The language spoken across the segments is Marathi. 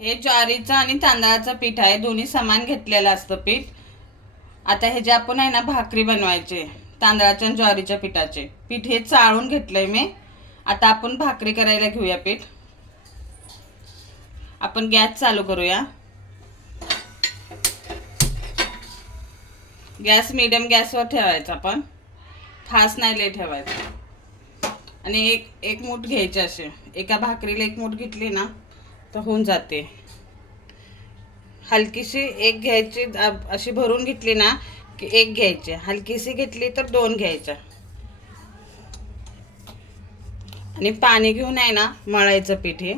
हे ज्वारीचं आणि तांदळाचं पीठ आहे, दोन्ही समान घेतलेलं असतं पीठ. आता हे जे आपण आहे ना भाकरी बनवायचे तांदळाच्या आणि ज्वारीच्या पिठाचे पीठ हे चाळून घेतलंय मी. आता आपण भाकरी करायला घेऊया पीठ. आपण गॅस चालू करूया. गॅस मीडियम गॅसवर ठेवायचा, पण फास्ट नाही लय ठेवायचा. आणि एक एक मूठ घ्यायचे असे, एका भाकरीला एक मूठ घेतली ना तर होऊन जाते. हलकीशी एक घ्यायची, अशी भरून घेतली ना की एक घ्यायची, हलकीशी घेतली तर दोन घ्यायच्या. आणि पाणी घेऊन आहे ना मळायचं पीठ. हे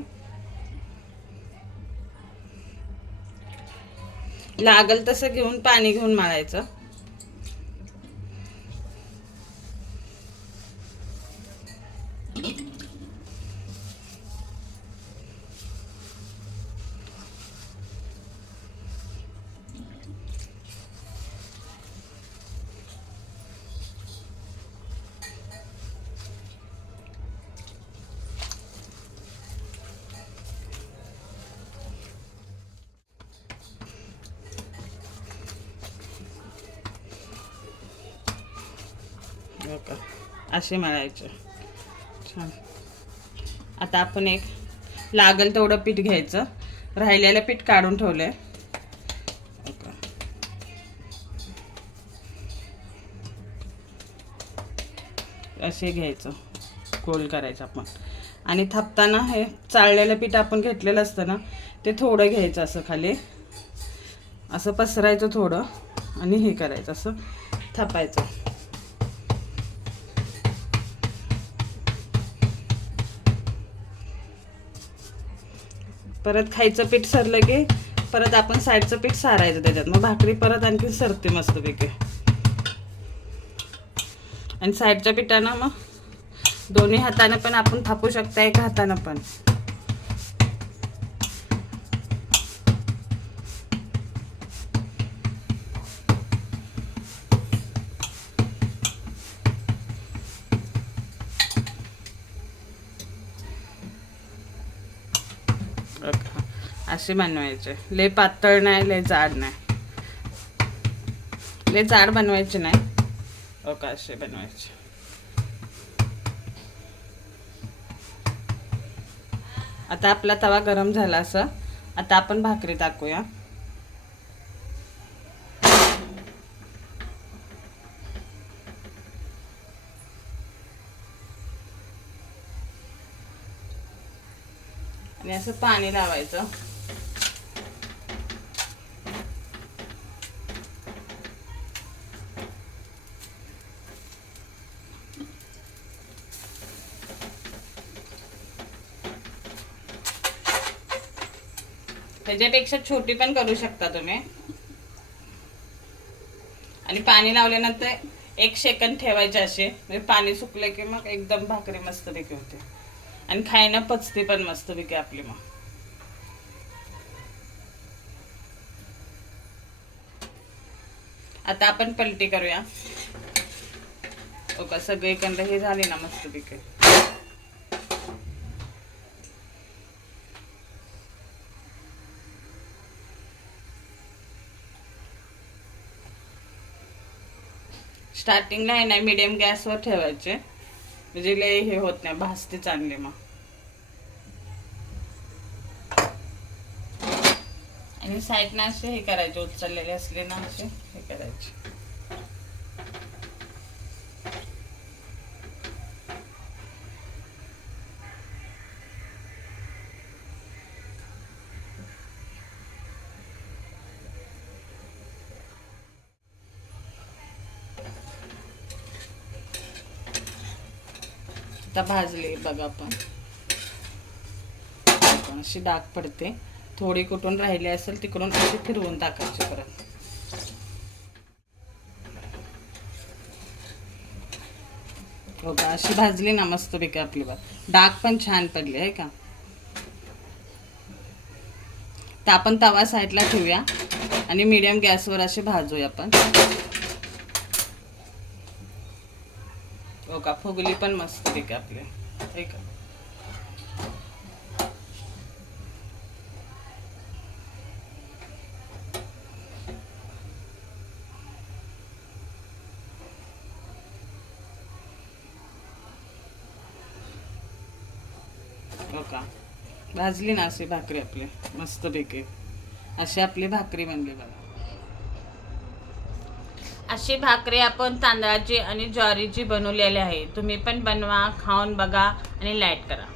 लागल तसं घेऊन पाणी घेऊन मळायचं. का असे मळायचे छान. आता आपण एक लागल तेवढं पीठ घ्यायचं, राहिलेलं पीठ काढून ठेवलंय. असे घ्यायचं, गोल करायचं आपण. आणि थापताना हे चाळलेलं पीठ आपण घेतलेलं असतं ना ते थोडं घ्यायचं, असं खाली असं पसरायचं थोडं आणि हे करायचं, असं थापायचं. परत खायचं पीठ सरलं की परत आपण साईडचं पीठ सारायचं त्याच्यात, मग भाकरी परत आणखी सरते मस्तपैकी. आणि साईडच्या पिठानं मग दोन्ही हाताने पण आपण थापू शकता, एका हाताने पण. असे बनवायचे, लय पातळ नाही लय जाड नाही, लय जाड बनवायचे नाही. ओके असे बनवायचे. आता आपला तवा गरम झाला असं. आता आपण भाकरी टाकूया. आणि असं पाणी लावायचं. त्याच्यापेक्षा छोटी पण करू शकता तुम्ही. आणि पाणी लावल्यानंतर 1 सेकंद ठेवायचे असे, म्हणजे पाणी सुकले की मग एकदम भाकरी मस्तपैकी होते. आणि खायला पचते पण मस्तपैकी आपली. मग आता आपण पलटी करूया. ओके सगळीकडे हे झाले ना मस्तपैकी. स्टार्टिंगला आहे ना मीडियम गॅसवर ठेवायचे, म्हणजे लय हे होत नाही, भाजते चांगले. मग आणि साईडनं असे हे करायचे, उचललेले असले ना असे हे करायचे. आता भाजली बघा. आपण अशी डाग पडते, थोडी कुठून राहिली असेल तिकडून अशी फिरवून टाकायची परत. बघा अशी भाजली ना मस्तपैकी आपली. डाग पण छान पडले आहे का. तर आपण तवा साईडला ठेवूया आणि मीडियम गॅसवर असे भाजूया आपण. हो का फुगली पण मस्तपैकी आपली, आहे का. हो का, भाजली ना अशी भाकरी आपली मस्तपैकी. अशी आपली भाकरी बनली बघा. अशी भाकरी आपण तांदळाची आणि ज्वारीची बनवलेली आहे. तुम्ही पण बनवा, खाऊन बघा आणि लाईक करा.